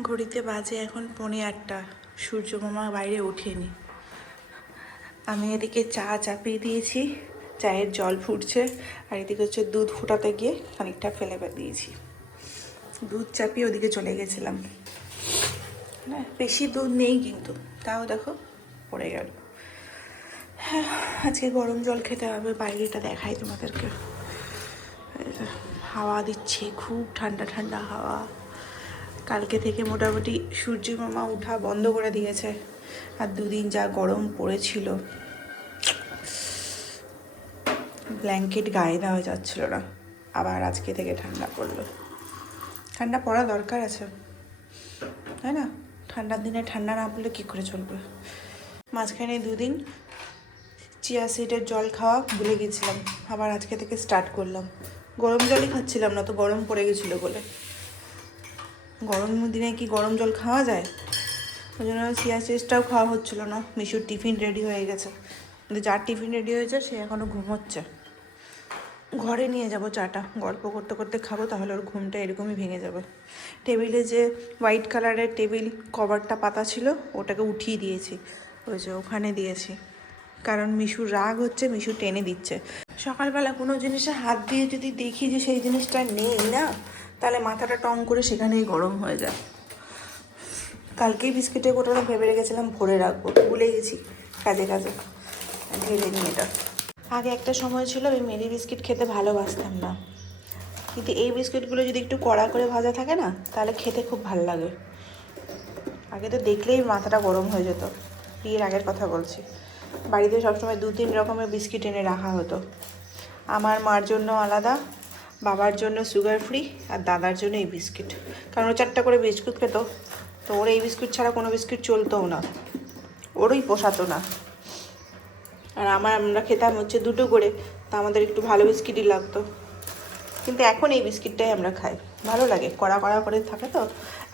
ঘড়িতে বাজে এখন 8:45। সূর্য মামা বাইরে ওঠেনি। আমি এদিকে চা চাপিয়ে দিয়েছি, চায়ের জল ফুটছে, আর এদিকে হচ্ছে দুধ ফোটাতে গিয়ে খানিকটা ফেলে দিয়েছি। দুধ চাপিয়ে ওদিকে চলে গেছিলাম, না বেশি দুধ নেই কিন্তু তাও দেখো পড়ে গেল। হ্যাঁ, আজকে গরম জল খেতে হবে। বাইরেটা দেখাই তোমাদেরকে, হাওয়া দিচ্ছে, খুব ঠান্ডা ঠান্ডা হাওয়া। কালকে থেকে মোটামুটি সূর্য মামা উঠা বন্ধ করে দিয়েছে, আর দুদিন যা গরম পড়েছিল, ব্ল্যাঙ্কেট গায়ে দেওয়া যাচ্ছিল না। আবার আজকে থেকে ঠান্ডা পড়লো। ঠান্ডা পড়া দরকার আছে, তাই না? ঠান্ডার দিনে ঠান্ডা না পড়লে কী করে চলবে? মাঝখানে দুদিন চিয়া সিডের জল খাওয়া ভুলে গেছিলাম, আবার আজকে থেকে স্টার্ট করলাম। গরম জলই খাচ্ছিলাম না তো, গরম পড়ে গেছিলো বলে। গরম দিনে কি গরম জল খাওয়া যায়? ওই জন্য চিয়া সিডটাও খাওয়া হচ্ছিলো না। মিশুর টিফিন রেডি হয়ে গেছে, কিন্তু যার টিফিন রেডি হয়েছে সে এখনও ঘুমোচ্ছে। ঘরে নিয়ে যাব চাটা, গল্প করতে করতে খাবো, তাহলে ওর ঘুমটা এরকমই ভেঙে যাবে। টেবিলে যে হোয়াইট কালারের টেবিল কভারটা পাতা ছিল ওটাকে উঠিয়ে দিয়েছি, ওই যে ওখানে দিয়েছি, কারণ মিশুর রাগ হচ্ছে, মিশু টেনে দিচ্ছে। সকালবেলা কোনো জিনিসে হাত দিয়ে যদি দেখি যে সেই জিনিসটা নেই না, তাহলে মাথাটা টং করে সেখানেই গরম হয়ে যায়। কালকেই বিস্কিটের কোটোটা ভেবে রেখেছিলাম ভরে রাখবো, ভুলে গেছি কাজে কাজে, ঢেলে নিয়ে এটা। আগে একটা সময় ছিল আমি মেরি বিস্কিট খেতে ভালোবাসতাম না, কিন্তু এই বিস্কিটগুলো যদি একটু কড়া করে ভাজা থাকে না, তাহলে খেতে খুব ভালো লাগে। আগে তো দেখলেই মাথাটা গরম হয়ে যেত, বিয়ের আগের কথা বলছি। বাড়িতে সবসময় 2-3 রকমের বিস্কিট এনে রাখা হতো। আমার মার জন্য আলাদা, বাবার জন্য সুগার ফ্রি, আর দাদার জন্য এই বিস্কিট। কারণ ও 4টা করে বিস্কুট খেত, তো ওর এই বিস্কুট ছাড়া কোনো বিস্কুট চলতোও না, ওরই পোষাতো না। আর আমরা খেতাম হচ্ছে 2টো করে, তা আমাদের একটু ভালো বিস্কিটই লাগতো। কিন্তু এখন এই বিস্কিটটাই আমরা খাই, ভালো লাগে, কড়া কড়া করে থাকে তো।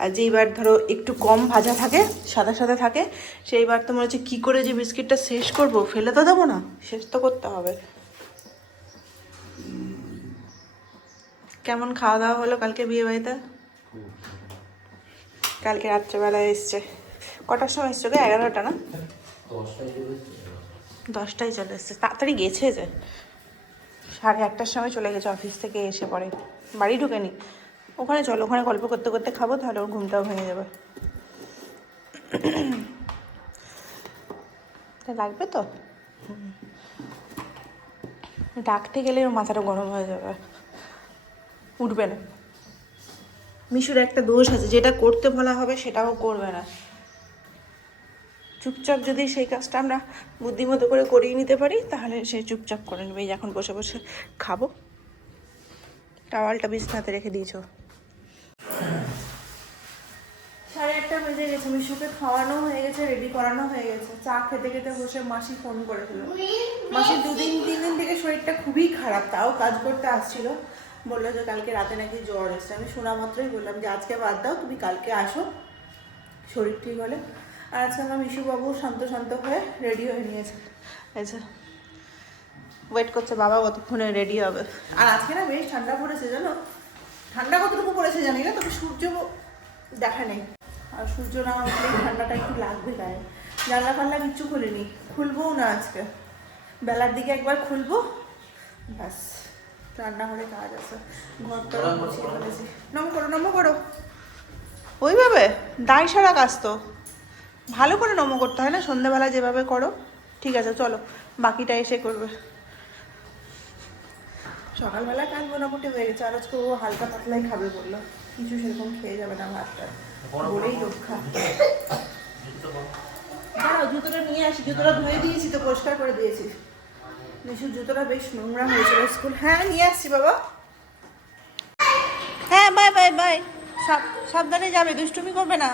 আর যেইবার ধরো একটু কম ভাজা থাকে, সাদা সাদা থাকে, সেইবার তো মনে হচ্ছে কী করে যে বিস্কিটটা শেষ করব, ফেলে তো দেবো না, শেষ তো করতে হবে। কেমন খাওয়া দাওয়া হলো কালকে বিয়ে বাড়িতে? কালকে রাত্রেবেলায় এসছে। কটার সময় এসছো? 11টা না? 10টায় চলে এসছে, তাড়াতাড়ি গেছে যে। 8:30টার সময় চলে গেছে অফিস থেকে, এসে পরে বাড়ি ঢুকেনি। ওখানে চলো, ওখানে গল্প করতে করতে খাবো, তাহলে ওর ঘুমটাও ভেঙে যাবে। লাগবে তো, ডাকতে গেলে ওর মাথাটা গরম হয়ে যাবে, উঠবে না। মিশুর একটা দোষ আছে, যেটা করতে বলা হবে সেটাও করবে না। চুপচাপ যদি সেই কাজটা আমরা বুদ্ধিমতো করে করিয়ে নিতে পারি, তাহলে সে চুপচাপ করে নেবে। এই এখন বসে বসে খাবো, টাওয়ালটা বিছনাতে রেখে দিয়েছো। 8:30 বেজে গেছে, মিশুকে খাওয়ানো হয়ে গেছে, রেডি করানো হয়ে গেছে। চা খেতে খেতে বসে মাসি ফোন করেছিল। মাসি 2-3 দিন থেকে শরীরটা খুবই খারাপ, তাও কাজ করতে আসছিল। বললো যে কালকে রাতে নাকি জ্বর এসছে। আমি শোনা মাত্রই বললাম যে আজকে বাদ দাও, তুমি কালকে আসো শরীর ঠিক হলে। আর আজকে আমার মিশুবাবু শান্ত শান্ত হয়ে রেডি হয়ে নিয়েছে, আচ্ছা ওয়েট করছে বাবা কতক্ষণে রেডি হবে। আর আজকে না বেশ ঠান্ডা পড়েছে, জানো? ঠান্ডা কতটুকু পড়েছে জানি না, তবে সূর্য দেখা নেই। আর সূর্য না উঠলেই ঠান্ডাটা একটু লাগবে গায়ে। জানলা ফান্না কিচ্ছু খুলিনি, খুলবও না আজকে। বেলার দিকে একবার খুলবো, ব্যাস। রান্নাঘরে কাজ আছে, ঘরটা মুছিয়ে ফেলেছি। নমো করো, নমো করো। ওইভাবে দায় সারা কাজ তো ভালো করে নমো করতে হয় না, সন্ধ্যেবেলা যেভাবে করো। ঠিক আছে চলো, বাকিটা এসে করবে। সকালবেলা কাজ মোটামুটি হয়ে গেছে। আর আজকে ও হালকা পাতলাই খাবে বললো, কিছু সেরকম খেয়ে যাবে না ভাতটা, বলেই রক্ষা। দাঁড়াও, জুতোটা নিয়ে আসি। জুতোটা ধুয়ে দিয়েছি তো, পরিষ্কার করে দিয়েছি। নিশুর জুতোটা বেশ নোংরা হয়েছিল স্কুল। হ্যাঁ নিয়ে আসছি বাবা। হ্যাঁ বাই বাই বাই, সাবধানে যাবে, দুষ্টুমি করবে না।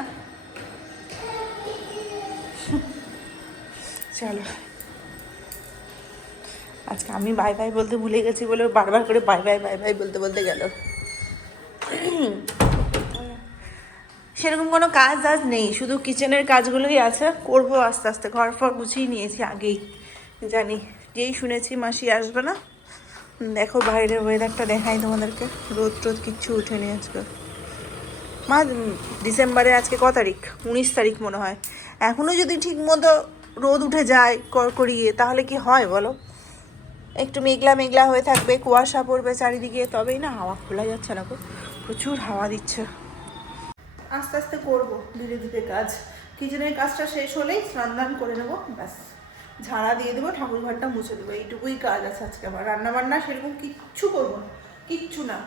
চলো, আজকে আমি বাই বাই বলতে ভুলে গেছি বলে বারবার করে বাই বাই বাই বাই বলতে বলতে গেল। সেরকম কোনো কাজ আজ নেই, শুধু কিচেনের কাজগুলোই আছে, করবো আস্তে আস্তে। ঘর ফর গুছিয়ে নিয়েছি আগেই, জানি যেই শুনেছি মাসি আসবে না। দেখো বাইরের ওয়েদারটা দেখাই তোমাদেরকে, রোদ টোদ কিচ্ছু উঠেনি আজকে। মা ডিসেম্বরে আজকে ক তারিখ? 19 তারিখ মনে হয়। এখনও যদি ঠিক মতো রোদ উঠে যায় কড়কড়িয়ে, তাহলে কি হয় বলো? একটু মেঘলা মেঘলা হয়ে থাকবে, কুয়াশা পড়বে চারিদিকে, তবেই না। হাওয়া খোলা যাচ্ছে না গো, প্রচুর হাওয়া দিচ্ছে। আস্তে আস্তে করবো ধীরে ধীরে কাজ। কিচেনের কাজটা শেষ হলেই স্নান দান করে নেবো, ব্যাস ঝাড়া দিয়ে দেবো, ঠাকুর ঘরটা মুছে দেবো, এইটুকুই কাজ আছে আজকে আমার। রান্নাবান্না সেরকম কিচ্ছু করবো না, কিচ্ছু না।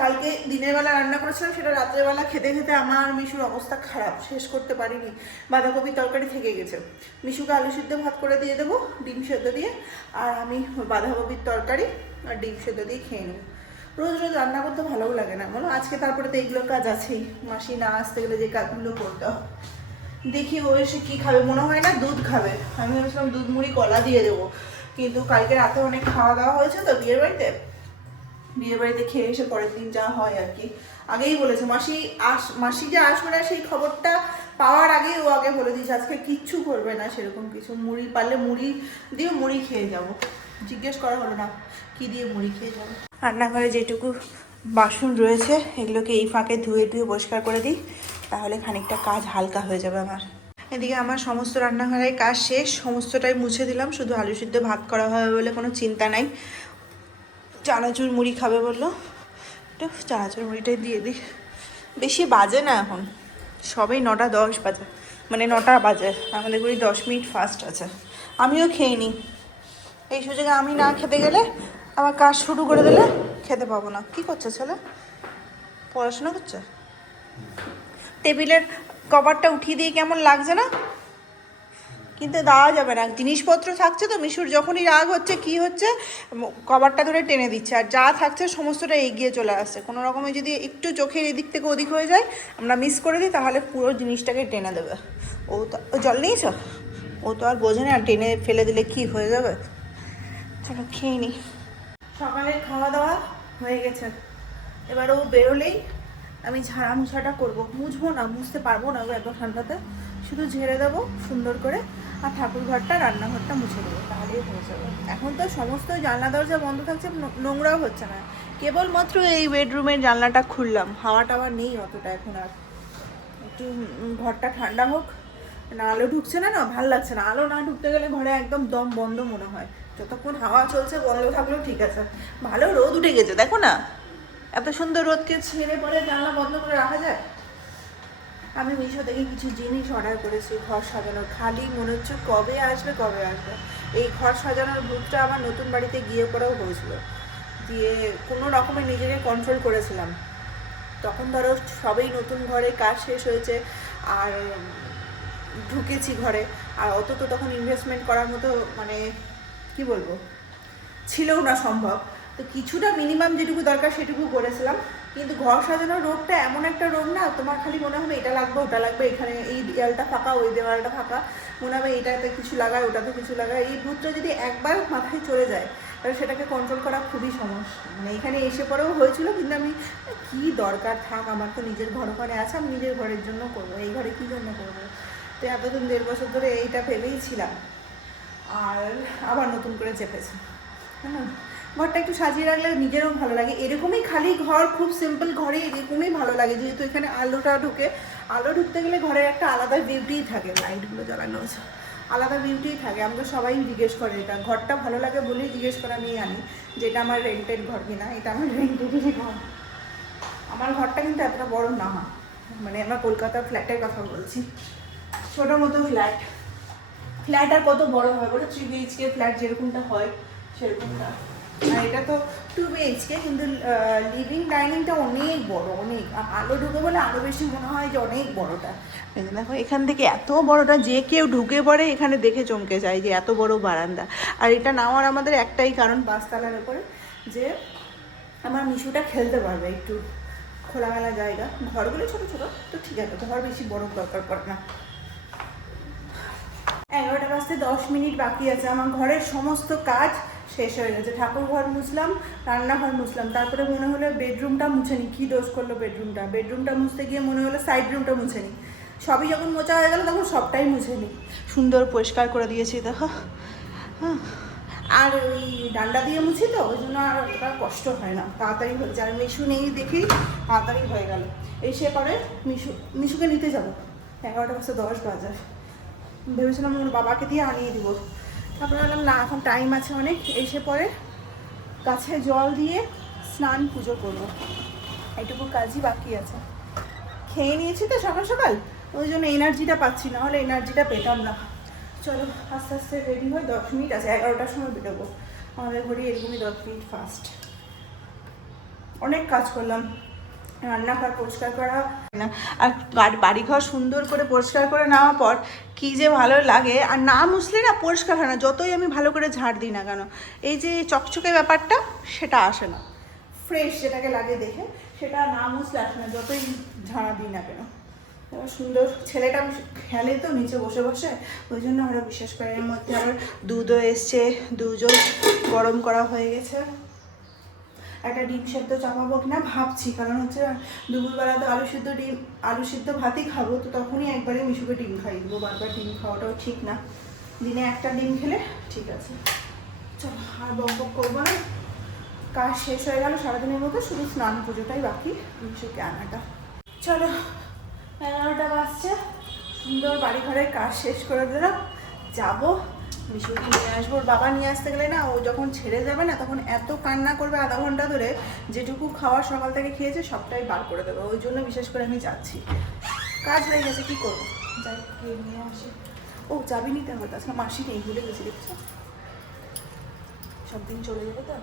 কালকে দিনের বেলা রান্না করেছিলাম, সেটা রাত্রেবেলা খেতে খেতে আমার মিশুর অবস্থা খারাপ, শেষ করতে পারিনি। বাঁধাকপির তরকারি থেকে গেছে, মিশুকে আলু সিদ্ধ ভাত করে দিয়ে দেবো ডিম সেদ্ধ দিয়ে, আর আমি বাঁধাকপির তরকারি আর ডিম সেদ্ধ দিয়ে খেয়ে নেবো। রোজ রোজ রান্না করতে ভালোও লাগে না বলো। আজকে তারপরে তো এইগুলো কাজ আছেই, মাসি না আসতে গেলে যে কাজগুলো করতে হয়। দেখি ও এসে কী খাবে, মনে হয় না দুধ খাবে। আমি ভেবেছিলাম দুধ মুড়ি কলা দিয়ে দেবো, কিন্তু কালকে রাতে অনেক খাওয়া দাওয়া হয়েছে তো বিয়ের বাড়িতে খেয়ে এসে পরের দিন যা হয় আর কি। আগেই বলেছে মাসি যে আসবে না, সেই খবরটা পাওয়ার আগেই ও আগে বলে দিয়েছে আজকে কিচ্ছু করবে না সেরকম কিছু। মুড়ি পারলে মুড়ি দিয়ে মুড়ি খেয়ে যাব। জিজ্ঞেস করা হলো না কি দিয়ে মুড়ি খেয়ে যাবো। রান্নাঘরে যেটুকু বাসন রয়েছে এগুলোকে এই ফাঁকে ধুয়ে পরিষ্কার করে দিই, তাহলে খানিকটা কাজ হালকা হয়ে যাবে আমার। এদিকে আমার সমস্ত রান্নাঘরের কাজ শেষ, সমস্তটাই মুছে দিলাম, শুধু আলু সিদ্ধ ভাত করা হবে বলে কোনো চিন্তা নাই। চানাচুর মুড়ি খাবে বললো, একটু চানাচুর মুড়িটাই দিয়ে দিই। বেশি বাজে না এখন, সবেই 9:10 বাজে, মানে 9টা বাজে, আমাদের ঘড়ি 10 মিনিট ফাস্ট আছে। আমিও খেয়ে নিই, এই সুযোগে আমি না খেতে গেলে আবার কাজ শুরু করে দিলে খেতে পাবো না। কি করছে ছেলে? পড়াশোনা করছে। টেবিলের কভারটা উঠিয়ে দিয়ে কেমন লাগছে না? কিন্তু দেওয়া যাবে না, জিনিসপত্র থাকছে তো। মিশুর যখনই রাগ হচ্ছে কি হচ্ছে, কভারটা ধরে টেনে দিচ্ছে, আর যা থাকছে সমস্তটা এগিয়ে চলে আসছে। কোনো রকমে যদি একটু চোখের এদিক থেকে ওদিক হয়ে যায়, আমরা মিস করে দিই, তাহলে পুরো জিনিসটাকে টেনে দেবে। ও তো জল নিয়েছ, ও তো আর বোঝে না টেনে ফেলে দিলে কি হয়ে যাবে। চলো খেয়ে নিই। সকালের খাওয়া দাওয়া হয়ে গেছে, এবার ও বেরোলেই আমি ঝাড়া মুছাটা করবো। মুছবো না, মুছতে পারবো না এত ঠান্ডাতে, শুধু ঝেড়ে দেবো সুন্দর করে, আর ঠাকুর ঘরটা রান্নাঘরটা মুছে দেবো, তাহলেই হয়ে যাবে। এখন তো সমস্ত জানলা দরজা বন্ধ থাকছে, নোংরাও হচ্ছে না। কেবলমাত্র এই বেডরুমের জানলাটা খুললাম, হাওয়া টাওয়া নেই অতটা এখন আর। একটু ঘরটা ঠান্ডা হোক, না আলো ঢুকছে না, ভাল লাগছে না। আলো না ঢুকতে গেলে ঘরে একদম দম বন্ধ মনে হয়। যতক্ষণ হাওয়া চলছে বন্ধ থাকলেও ঠিক আছে। ভালো রোদ উঠে গেছে দেখো না, এত সুন্দর রোদকে ছেড়ে পরে জানলা বন্ধ করে রাখা যায়? আমি মিশো থেকে কিছু জিনিস অর্ডার করেছি ঘর সাজানোর, খালি মনে হচ্ছে কবে আসবে। এই ঘর সাজানোর ভূতটা আমার নতুন বাড়িতে গিয়ে পরেও হয়েছিল, দিয়ে কোনো রকমে নিজেকে কন্ট্রোল করেছিলাম। তখন ধরো সবেই নতুন ঘরে কাজ শেষ হয়েছে আর ঢুকেছি ঘরে, আর অত তো তখন ইনভেস্টমেন্ট করার মতো মানে কি বলবো ছিলও না সম্ভব। তো কিছুটা মিনিমাম যেটুকু দরকার সেটুকু করেছিলাম। কিন্তু ঘর সাজানোর রোগটা এমন একটা রোগ না, তোমার খালি মনে হবে এটা লাগবে ওটা লাগবে, এখানে এই দেওয়ালটা ফাঁকা ওই দেওয়ালটা ফাঁকা, মনে হবে এটাতে কিছু লাগায় ওটাতে কিছু লাগায়। এই ভূতটা যদি একবার মাথায় চলে যায় তাহলে সেটাকে কন্ট্রোল করা খুবই সমস্যা। মানে এখানে এসে পরেও হয়েছিল, কিন্তু আমি কি দরকার থাক, আমার তো নিজের ঘর ওখানে আছে, আমি নিজের ঘরের জন্য করবো, এই ঘরে কী জন্য করবো। তো এতদিন 1.5 বছর ধরে এইটা ভেবেই ছিলাম, আর আবার নতুন করে চেপেছে। হ্যাঁ, ঘরটা একটু সাজিয়ে রাখলে নিজেরও ভালো লাগে। এরকমই খালি ঘর, খুব সিম্পল ঘরে এরকমই ভালো লাগে, যেহেতু এখানে আলোটা ঢুকে। আলো ঢুকতে গেলে ঘরের একটা আলাদা বিউটিই থাকে, লাইটগুলো জ্বালানো আছে, আলাদা বিউটিই থাকে। আমাকে সবাই জিজ্ঞেস করে, এটা ঘরটা ভালো লাগে বলেই জিজ্ঞেস করে আমি জানি যে এটা আমার রেন্টেড ঘর কিনা। এটা আমার রেন্টেডই ঘর। আমার ঘরটা কিন্তু এতটা বড় না, মানে আমরা কলকাতার ফ্ল্যাটের কথা বলছি, ছোটো মতো ফ্ল্যাট আর কত বড় হয় বলে, 3 BHK ফ্ল্যাট যেরকমটা হয় সেরকমটা। আর এটা তো 2 BHK, কিন্তু লিভিং ডাইনিংটা অনেক বড়, অনেক। আলো ঢুকে বলে আরও বেশি মনে হয় যে অনেক বড়টা। দেখো এখান থেকে এত বড়টা, যে কেউ ঢুকে পড়ে এখানে দেখে চমকে যায় যে এত বড় বারান্দা। আর এটা নেওয়ার আমাদের একটাই কারণ, 5 তলার উপরে, যে আমার মিশুটা খেলতে পারবে, একটু খোলামেলা জায়গা। ঘরগুলো ছোটো ছোটো তো ঠিক আছে, ঘর বেশি বড় দরকার পড়ে না। 11টা বাজতে 10 মিনিট বাকি আছে, আমার ঘরের সমস্ত কাজ শেষ হয়ে গেছে। ঠাকুর ঘর মুছলাম, রান্নাঘর মুছলাম, তারপরে মনে হলো বেডরুমটা মুছে নিই। কী দোষ করলো বেডরুমটা মুছতে গিয়ে মনে হলো সাইড রুমটা মুছে নিই। সবই যখন মোছা হয়ে গেল তখন সবটাই মুছে নিই, সুন্দর পরিষ্কার করে দিয়েছি দেখো। হ্যাঁ, আর ওই ডান্ডা দিয়ে মুছি তো ওই জন্য আর অতটা কষ্ট হয় না, তাড়াতাড়ি হয়ে যায়। মিশু নেই দেখেই তাড়াতাড়ি হয়ে গেল। এসে পরে মিশুকে নিতে যাবো, 11:10 বাজে। ভেবেছিলাম ওর বাবাকে দিয়ে আনিয়ে দিব, তারপরে বললাম না এখন টাইম আছে অনেক। এসে পরে গাছে জল দিয়ে স্নান পুজো করবো, এইটুকু কাজই বাকি আছে। খেয়ে নিয়েছি তো সকাল সকাল, ওই জন্য এনার্জিটা পাচ্ছি, না হলে এনার্জিটা পেতাম না। চলো আস্তে আস্তে রেডি হয়, 10 মিনিট আছে, 11টার সময় বেরোবো। আমাদের ঘড়ি এরকমই 10 মিনিট ফাস্ট। অনেক কাজ করলাম, রান্নাঘর পরিষ্কার করা না, আর বাড়িঘর সুন্দর করে পরিষ্কার করে নেওয়ার পর কী যে ভালো লাগে। আর না মুছলে না পরিষ্কার হয় না, যতই আমি ভালো করে ঝাড় দিই না কেন, এই যে চকচকে ব্যাপারটা সেটা আসে না। ফ্রেশ যেটাকে লাগে দেখে, সেটা না মুছলে আসে না, যতই ঝাড়া দিই না কেন। সুন্দর ছেলেটা খেলে তো নিচে বসে বসে, ওই জন্য আমরা বিশেষ করে। এর মধ্যে আবার দুধও এসছে, দুধও গরম করা হয়ে গেছে। একটা ডিম সেদ্ধ চাপাবো কিনা ভাবছি, কারণ হচ্ছে দুপুরবেলা তো আলু সিদ্ধ ভাতই খাবো, তো তখনই একবারে মিশুকে ডিম খাইয়ে দেবো। বারবার ডিম খাওয়াটাও ঠিক না, দিনে একটা ডিম খেলে ঠিক আছে। চলো আর বক করবো না, কাজ শেষ হয়ে গেল সারাদিনের মতো, শুধু স্নান পুজোটাই বাকি, মিশুকে আনাটা। চলো 11টা বাজছে, সুন্দর বাড়ি ঘরের কাজ শেষ করে দিলাম, যাবো মিশুকে নিয়ে আসবো। ওর বাবা নিয়ে আসতে গেলে না, ও যখন ছেড়ে যাবে না তখন এত কান্না করবে, আধা ঘন্টা ধরে যেটুকু খাওয়া সকাল থেকে খেয়েছে সবটাই বার করে দেবে। ওই জন্য বিশেষ করে আমি যাচ্ছি, কাজ হয়ে গেছে, কি করবো, যাই গিয়ে নিয়ে আসি। ও যাবি নিতে হবে, তাছাড়া মাসি নেই, ভুলে গেছি দেখছো, সব দিন চলে যাবে তো,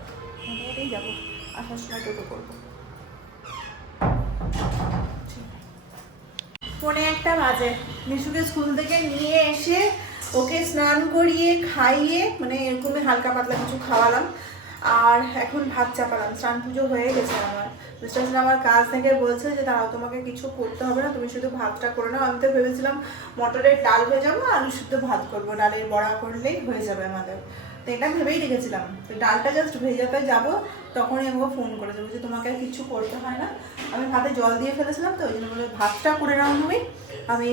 মোটামুটিই যাবো, আসার সময় টোটো করবো। 1:45 বাজে, মিশুকে স্কুল থেকে নিয়ে এসে ওকে স্নান করিয়ে খাইয়ে, মানে এরকমই হালকা পাতলা কিছু খাওয়ালাম, আর এখন ভাত চাপালাম। স্নান পুজো হয়ে গেছে আমার। মিস্টার আমার কাজ থেকে বলছে যে দাঁড়াও, তোমাকে কিছু করতে হবে না, তুমি শুধু ভাতটা করে নাও। আমি তো ভেবেছিলাম মটরের ডাল ভেজাবো, আলু সিদ্ধ ভাত করবো, ডালের বড়া করলেই হয়ে যাবে আমাদের, তো এটা ভেবেই রেখেছিলাম। তো ডালটা জাস্ট ভেজাতে যাবো, তখনই আমাকে ফোন করে দেবো যে তোমাকে কিছু করতে হয় না। আমি ভাতে জল দিয়ে ফেলেছিলাম, তো ওই জন্য বলে ভাতটা করে নাও তুমি। আমি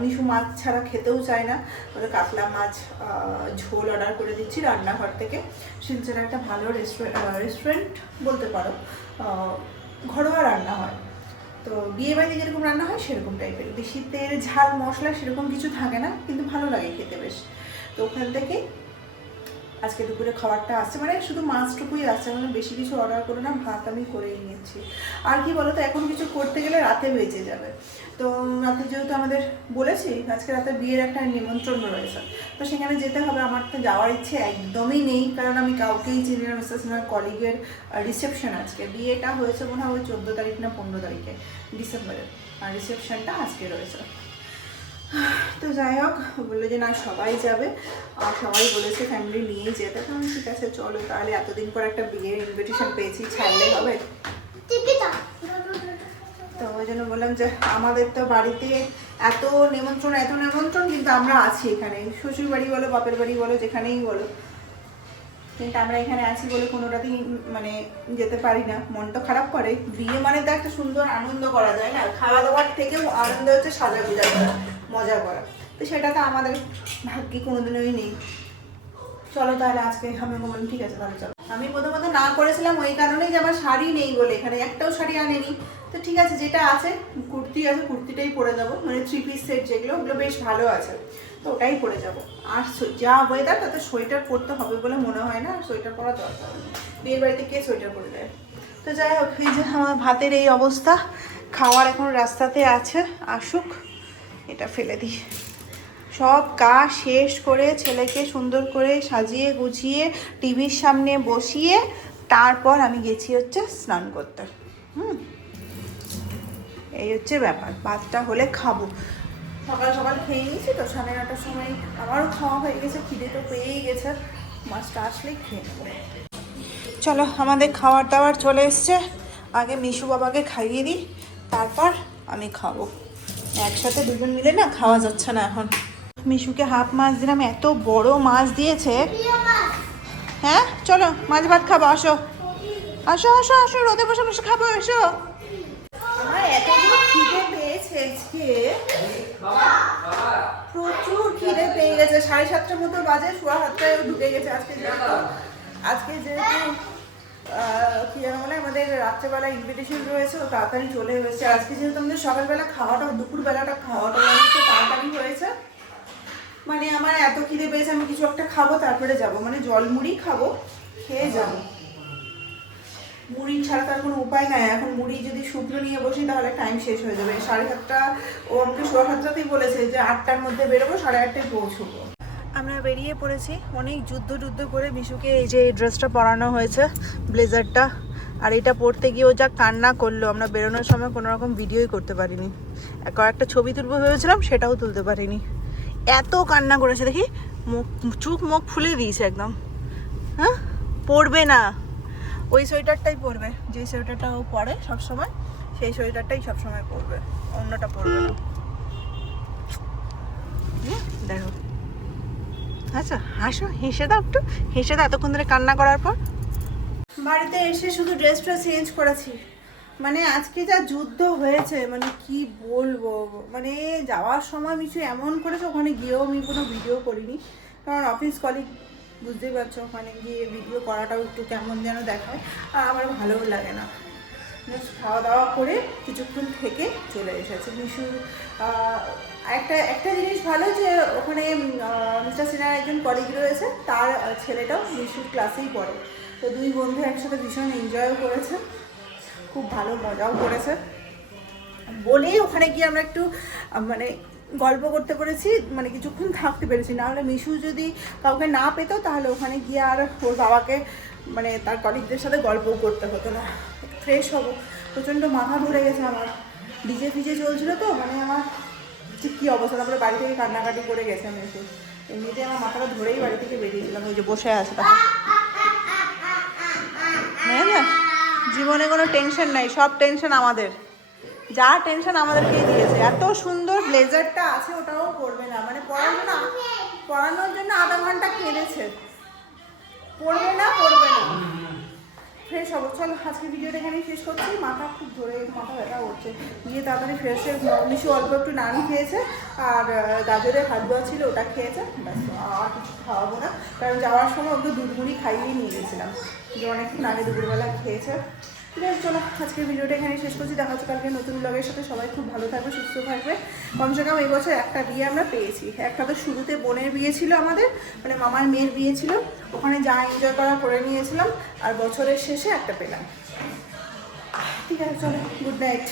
মিশু মাছ ছাড়া খেতেও চাই না, বলে কাতলা মাছ ঝোল অর্ডার করে দিচ্ছি রান্নাঘর থেকে। শিলচরে একটা ভালো রেস্টুরেন্ট বলতে পারো, ঘরোয়া রান্না হয়, তো বিয়ে বাড়িতে যেরকম রান্না হয় সেরকম টাইপের, বেশি তেল ঝাল মশলা সেরকম কিছু থাকে না, কিন্তু ভালো লাগে খেতে বেশ। তো ওখান থেকে আজকে দুপুরে খাবারটা আসছে, মানে শুধু মাছটুকুই আসছে, মানে বেশি কিছু অর্ডার করে না, ভাত আমি করেই নিয়েছি। আর কি বলো তো, এখন কিছু করতে গেলে রাতে বেঁচে যাবে, তো রাতে যেহেতু আমাদের বলেছি আজকে রাতে বিয়ের একটা নিমন্ত্রণ রয়েছে, তো সেখানে যেতে হবে। আমার তো যাওয়ার ইচ্ছে একদমই নেই, কারণ আমি কাউকেই চিনি না। মিস্টার সিনহার কলিগের রিসেপশন আজকে, বিয়েটা হয়েছে মনে হয় ওই 14 তারিখ না 15 তারিখে ডিসেম্বরের, আর রিসেপশনটা আজকে রয়েছে। তো যাই হোক, বললো যে না সবাই যাবে, আর সবাই বলেছে ফ্যামিলি নিয়েই যেতে। তো ঠিক আছে চলো তাহলে, এতদিন পর একটা বিয়ের ইনভিটেশন পেয়েছি, ছাড়লে হবে। তো ওই জন্য বললাম যে আমাদের তো বাড়িতে এত নিমন্ত্রণ কিন্তু আমরা আছি এখানে, শ্বশুর বাড়ি বলো বাপের বাড়ি বলো যেখানেই বলো, কিন্তু আমরা এখানে আছি বলে কোনোটাতেই মানে যেতে পারি না। মন তো খারাপ করে, বিয়ে মানে তো একটা সুন্দর আনন্দ করা যায় না, খাওয়া দাওয়ার থেকেও আনন্দ হচ্ছে সাজা গুজা করা, মজা করা, তো সেটা তো আমাদের ভাগ্যে কোনোদিনই নেই। চলো তাহলে আজকে আমি বললাম ঠিক আছে তাহলে চলো। আমি প্রথমত না করেছিলাম ওই কারণেই যে আমার শাড়ি নেই বলে, এখানে একটাও শাড়ি আনেনি। তো ঠিক আছে, যেটা আছে কুর্তি আছে, কুর্তিটাই পরে যাবো, মানে 3 পিস সেট যেগুলো, ওগুলো বেশ ভালো আছে, তো ওটাই পরে যাবো। আর যা ওয়েদার তাতে সোয়েটার পরতে হবে বলে মনে হয় না, সোয়েটার পরা দরকার, বিয়ের বাড়িতে কে সোয়েটার পরে দেয়। তো যাই হোক, এই যে আমার ভাতের এই অবস্থা, খাওয়ার এখন রাস্তাতে আছে, আসুক, এটা ফেলে দিই। সব কাজ শেষ করে ছেলেকে সুন্দর করে সাজিয়ে গুছিয়ে টিভির সামনে বসিয়ে তারপর আমি গেছি হচ্ছে স্নান করতে। এই হচ্ছে ব্যাপার, ভাতটা হলে খাবো। সকাল সকাল খেয়ে নিয়েছি তো, 9:30টার সময় আমারও খাওয়া হয়ে গেছে, খিদে তো পেয়েই গেছে, মাছটা আসলেই খেয়ে নেবো। চলো আমাদের খাবার দাবার চলে এসছে, আগে মিশু বাবাকে খাইয়ে দিই, তারপর আমি খাবো। একসাথে দুজন মিলে না খাওয়া যাচ্ছে না এখন। মিশুকে হাফ মাছ দিলাম, এত বড় মাছ দিয়েছে। হ্যাঁ চলো মাছ ভাত খাবো, আসো আসো আসো আসো, রোদে বসে বসে খাবো, এসো। আমার এত খিদে পেয়েছে আজকে, প্রচুর খিদে পেয়ে গেছে। 7:30 মতো বাজে, 7:30টায় ঢুকে গেছে। আজকে যেহেতু কি জানো মানে আমাদের রাত্রেবেলা ইনভিটেশন রয়েছে, ও তাড়াতাড়ি চলে এসেছে। আজকে যেহেতু আমাদের সকালবেলা খাওয়াটা, দুপুরবেলাটা খাওয়াটা অনেকটা তাড়াতাড়ি হয়েছে, মানে আমার এত খিদে পেয়েছে আমি কিছু একটা খাবো তারপরে যাব, মানে জল মুড়ি খাবো, খেয়ে যাবো। মুড়ি ছাড়া তার কোনো উপায় নাই। এখন মুড়ি যদি শুকনো নিয়ে বসি তাহলে টাইম শেষ হয়ে যাবে। 7:30, ও আমাকে 7:15তেই বলেছে যে 8টার মধ্যে বেরোবো, 8:30টায় পৌঁছবো। আমরা বেরিয়ে পড়েছি। অনেক যুদ্ধ করে মিশুকে এই যে এই ড্রেসটা পরানো হয়েছে, ব্লেজারটা, আর এটা পরতে গিয়ে ও যা কান্না করলো। আমরা বেরোনোর সময় কোনো রকম ভিডিওই করতে পারিনি, একটা ছবি তুলবো ভেবেছিলাম সেটাও তুলতে পারিনি, এত কান্না করেছে। দেখি মুখ ফুলে দিয়েছে একদম। হ্যাঁ, পরবে না, ওই সোয়েটারটাই পরবে, যে সোয়েটারটা ও পরে সবসময়, সেই সোয়েটারটাই সবসময় পরবে, অন্যটা পরবে না। দেখো, আচ্ছা হাসো, হেসে দাও একটু, হেসে দাও। এতক্ষণ ধরে কান্না করার পর বাড়িতে এসে শুধু ড্রেসটা চেঞ্জ করেছি। মানে আজকে যা যুদ্ধ হয়েছে, মানে কি বলবো, মানে যাওয়ার সময় মিশু এমন করেছে, ওখানে গিয়েও আমি কোনো ভিডিও করিনি, কারণ অফিস কলিগ বুঝতেই পারছো, ওখানে গিয়ে ভিডিও করাটাও একটু কেমন যেন দেখায়, আর আমার ভালোও লাগে না। খাওয়া দাওয়া করে কিছুক্ষণ থেকে চলে এসেছে মিশু। একটা জিনিস ভালো যে ওখানে মিস্টার সিনহার একজন কলিগ রয়েছে, তার ছেলেটাও মিশুর ক্লাসেই পড়ে, তো দুই বন্ধু একসাথে ভীষণ এনজয়ও করেছে, খুব ভালো মজাও করেছে বলেই ওখানে গিয়ে আমরা একটু মানে গল্প করতে পেরেছি, মানে কিছুক্ষণ থাকতে পেরেছি। নাহলে মিশু যদি কাউকে না পেতো তাহলে ওখানে গিয়ে আর ওর বাবাকে মানে তার কলিগদের সাথে গল্পও করতে হতো না। ফ্রেশ হবো, প্রচণ্ড মাথা ধরে গেছে আমার, ডিজে ফিজে চলছিল তো, মানে আমার ঠিক কী অবস্থা। তারপরে বাড়ি থেকে কান্নাকাটি করে গেছে মিশু, এমনিতে আমার মাথাটা ধরেই বাড়ি থেকে বেরিয়েছিলাম। ওই যে বসে আছে তখন, হ্যাঁ না, জীবনে কোনো টেনশন নাই, সব টেনশন আমাদের, যা টেনশন আমাদেরকেই দিয়েছে। এত সুন্দর ব্লেজারটা আছে, ওটাও পরবে না, মানে পরানোর জন্য আধা ঘন্টা কেঁদেছে, পরবে না। ফ্রেশ হবো, চল আজকে ভিডিওটা এখানেই শেষ করছি। মাথা খুব ধরে, মাথা ব্যথা করছে, গিয়ে তাড়াতাড়ি ফ্রেশ হয়ে, মিশু অল্প একটু নান খেয়েছে আর গাজরের হালুয়া ছিল ওটা খেয়েছে, ব্যাস, আর কিছু খাওয়াবো না, কারণ যাওয়ার সময় ওকে দুধ মুড়ি খাইয়ে নিয়ে গেছিলাম, যে অনেকক্ষণ আগে দুপুরবেলা খেয়েছে। ঠিক আছে, চলো আজকের ভিডিওটা এখানে শেষ করছি। দেখা হচ্ছে কালকে নতুন ব্লগের সাথে। সবাই খুব ভালো থাকবে, সুস্থ থাকবে। কমসে কম এই বছর একটা বিয়ে আমরা পেয়েছি। একটা তো শুরুতে বোনের বিয়ে ছিল আমাদের, মানে মামার মেয়ের বিয়ে ছিল, ওখানে যা এনজয় করা করে নিয়েছিলাম, আর বছরের শেষে একটা পেলাম। ঠিক আছে, চলো, গুড নাইট।